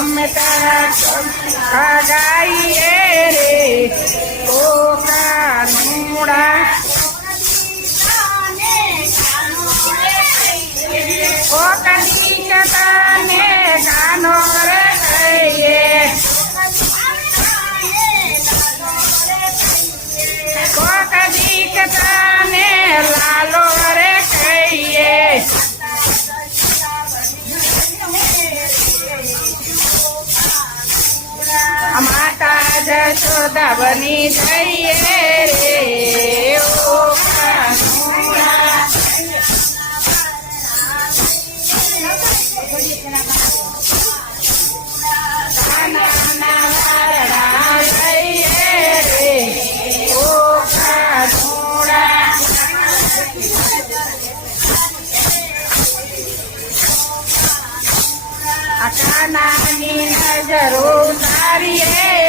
અમે ગાઈએ રે કોકા નૂડા કોકા દીકતાને ગાનો રે કહીએ કોકા દીકતાને લાલો રે કહીએ માતા જશોદા બની જઈએ રે ઓ કાનુડા નાના વારડા જઈએ રે ઓ કાનુડા કાનાની નજરો તારીએ